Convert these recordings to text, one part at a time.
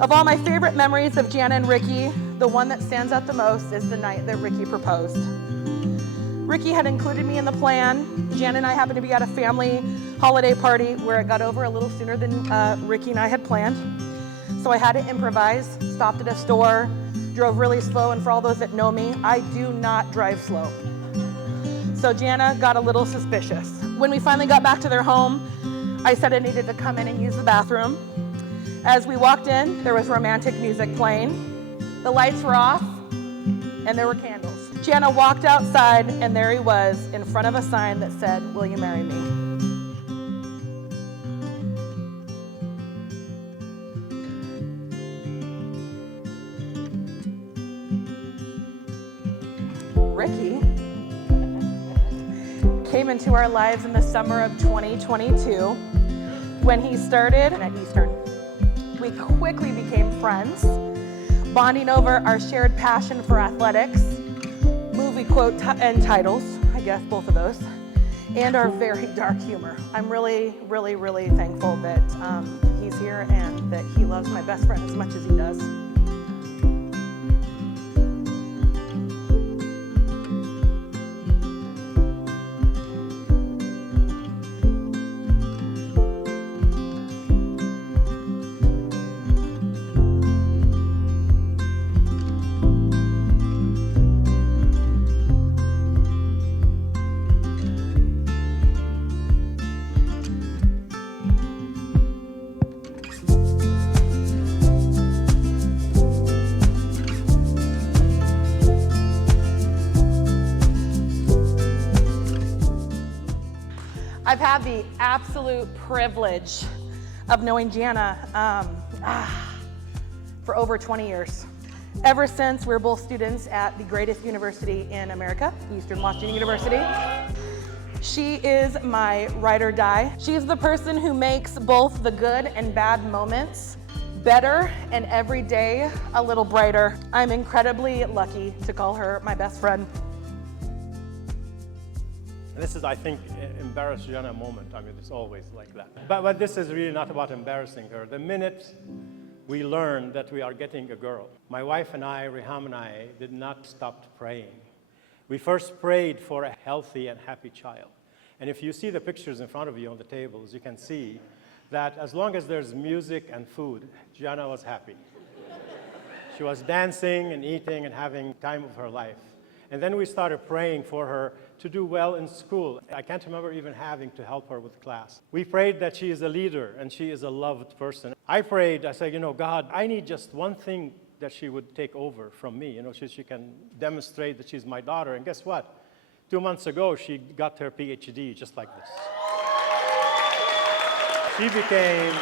Of all my favorite memories of Jana and Ricky, the one that stands out the most is the night that Ricky proposed. Ricky had included me in the plan. Jana and I happened to be at a family holiday party where it got over a little sooner than Ricky and I had planned. So I had to improvise, stopped at a store, drove really slow, and for all those that know me, I do not drive slow. So Jana got a little suspicious. When we finally got back to their home, I said I needed to come in and use the bathroom. As we walked in, there was romantic music playing. The lights were off, and there were candles. Jana walked outside, and there he was in front of a sign that said, "Will you marry me?" Ricky came into our lives in the summer of 2022 when he started at Eastern. We quickly became friends, bonding over our shared passion for athletics, movie quote and titles, I guess both of those, and our very dark humor. I'm really, really, really thankful that he's here and that he loves my best friend as much as he does. I've had the absolute privilege of knowing Jana for over 20 years. Ever since we're both students at the greatest university in America, Eastern Washington University. She is my ride or die. She's the person who makes both the good and bad moments better and every day a little brighter. I'm incredibly lucky to call her my best friend. This is, I think, an embarrass Jana moment. I mean, it's always like that. But this is really not about embarrassing her. The minute we learned that we are getting a girl, my wife and I, Reham and I, did not stop praying. We first prayed for a healthy and happy child. And if you see the pictures in front of you on the tables, you can see that as long as there's music and food, Jana was happy. She was dancing and eating and having time of her life. And then we started praying for her to do well in school. I can't remember even having to help her with class. We prayed that she is a leader and she is a loved person. I prayed, I said, God, I need just one thing that she would take over from me. She can demonstrate that she's my daughter. And guess what? 2 months ago, she got her PhD just like this. She became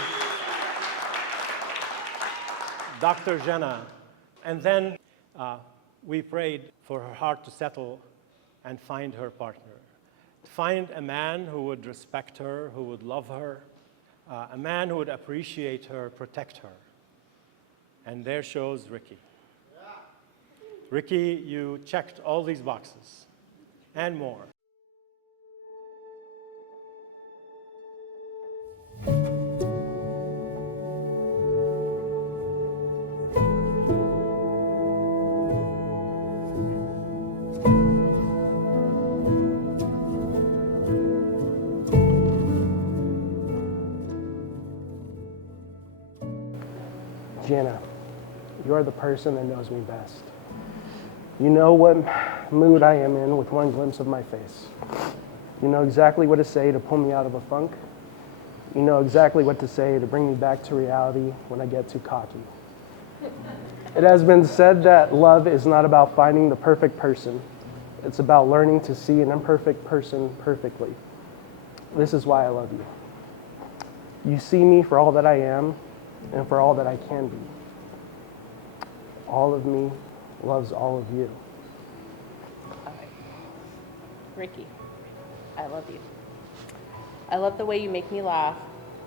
Dr. Jana. And then we prayed for her heart to settle and find her partner. Find a man who would respect her, who would love her, a man who would appreciate her, protect her. And there shows Ricky. Ricky, you checked all these boxes and more. Jana, you are the person that knows me best. You know what mood I am in with one glimpse of my face. You know exactly what to say to pull me out of a funk. You know exactly what to say to bring me back to reality when I get too cocky. It has been said that love is not about finding the perfect person. It's about learning to see an imperfect person perfectly. This is why I love you. You see me for all that I am and for all that I can be. All of me loves all of you. Ricky, I love you. I love the way you make me laugh.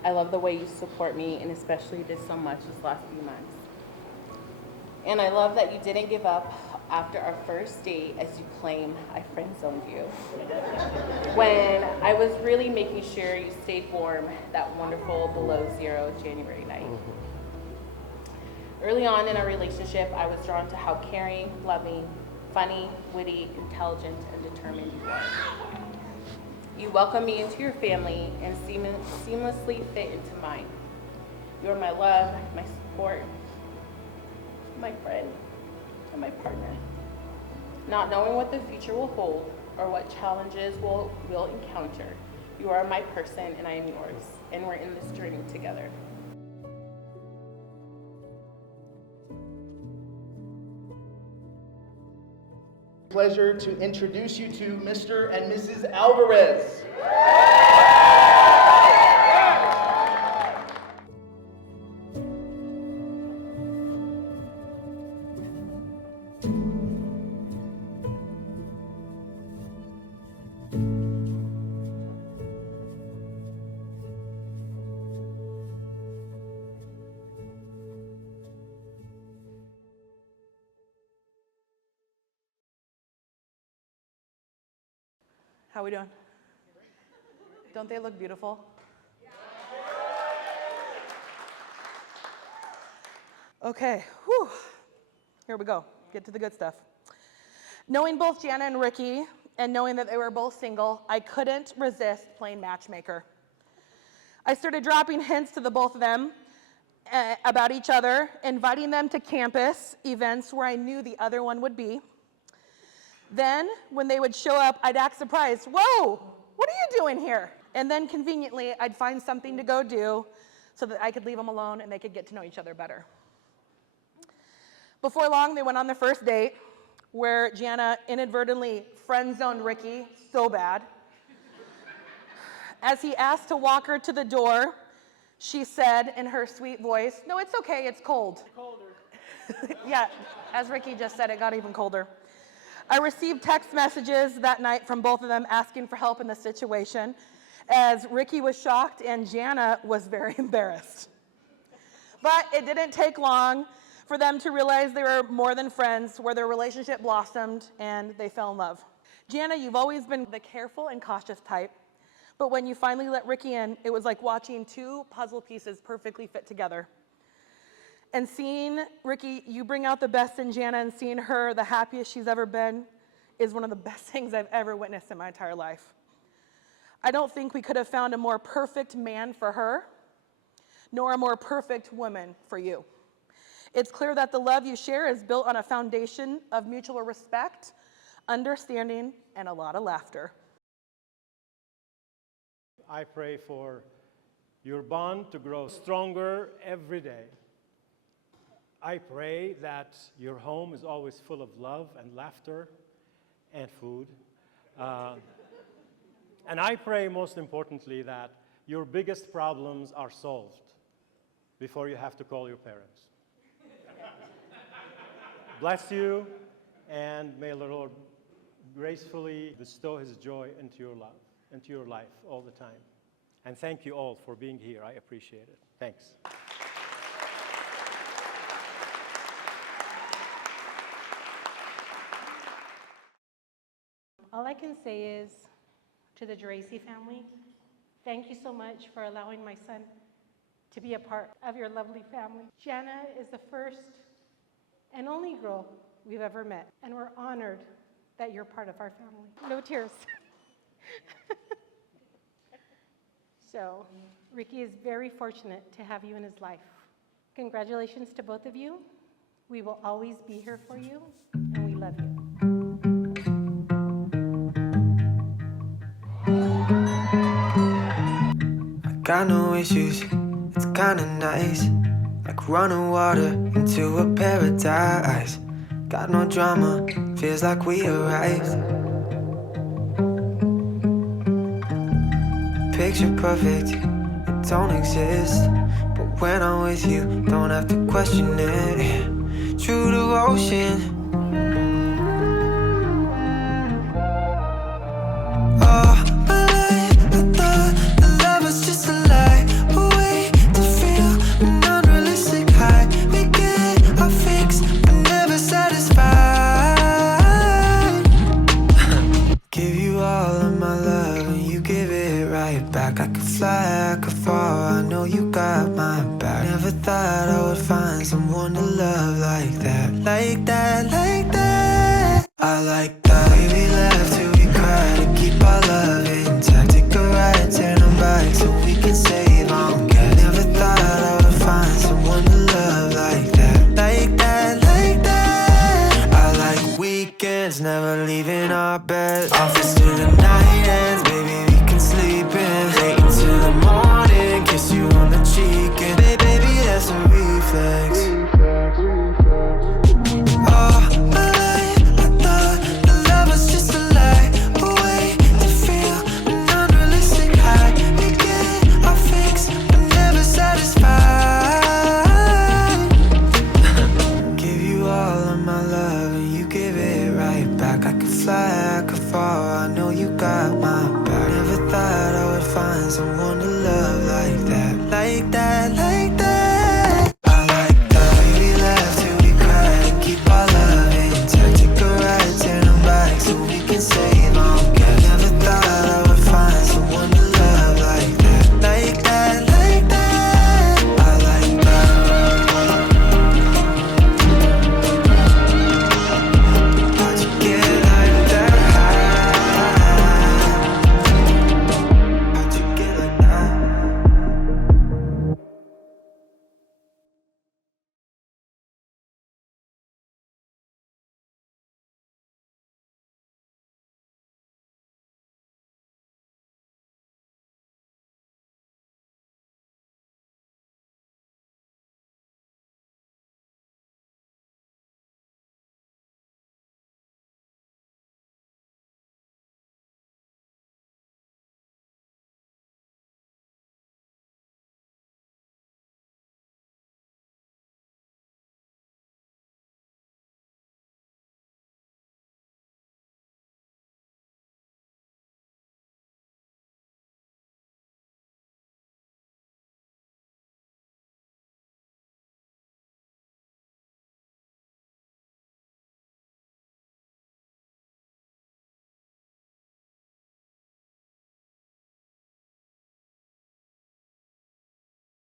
I love the way you support me, and especially did so much this last few months. And I love that you didn't give up after our first date, as you claim I friend-zoned you. When I was really making sure you stayed warm that wonderful below zero January night. Early on in our relationship, I was drawn to how caring, loving, funny, witty, intelligent, and determined you are. You welcome me into your family and seamlessly fit into mine. You are my love, my support, my friend, and my partner. Not knowing what the future will hold or what challenges we'll encounter, you are my person and I am yours, and we're in this journey together. Pleasure to introduce you to Mr. and Mrs. Alvarez. How we doing? Don't they look beautiful? Okay, whew. Here we go. Get to the good stuff. Knowing both Jana and Ricky, and knowing that they were both single, I couldn't resist playing matchmaker. I started dropping hints to the both of them about each other, inviting them to campus events where I knew the other one would be. Then, when they would show up, I'd act surprised. Whoa, what are you doing here? And then conveniently, I'd find something to go do so that I could leave them alone and they could get to know each other better. Before long, they went on their first date where Jana inadvertently friend-zoned Ricky so bad. As he asked to walk her to the door, she said in her sweet voice, "No, it's okay, it's cold." Colder. Yeah, as Ricky just said, it got even colder. I received text messages that night from both of them asking for help in the situation, as Ricky was shocked and Jana was very embarrassed. But it didn't take long for them to realize they were more than friends, where their relationship blossomed and they fell in love. Jana, you've always been the careful and cautious type, but when you finally let Ricky in, it was like watching two puzzle pieces perfectly fit together. And seeing Ricky, you bring out the best in Jana, and seeing her the happiest she's ever been is one of the best things I've ever witnessed in my entire life. I don't think we could have found a more perfect man for her, nor a more perfect woman for you. It's clear that the love you share is built on a foundation of mutual respect, understanding, and a lot of laughter. I pray for your bond to grow stronger every day. I pray that your home is always full of love and laughter and food. And I pray, most importantly, that your biggest problems are solved before you have to call your parents. Bless you, and may the Lord gracefully bestow his joy into your life all the time. And thank you all for being here. I appreciate it. Thanks. All I can say is, to the Geraci family, thank you so much for allowing my son to be a part of your lovely family. Jana is the first and only girl we've ever met, and we're honored that you're part of our family. No tears. So, Ricky is very fortunate to have you in his life. Congratulations to both of you. We will always be here for you, and we love you. Got no issues, it's kinda nice. Like running water into a paradise. Got no drama, feels like we arrived. Picture perfect, it don't exist. But when I'm with you, don't have to question it. True devotion. I could fly, I could fall, I know you got got my back. Never thought I would find someone to love like that. Like that, like that. I like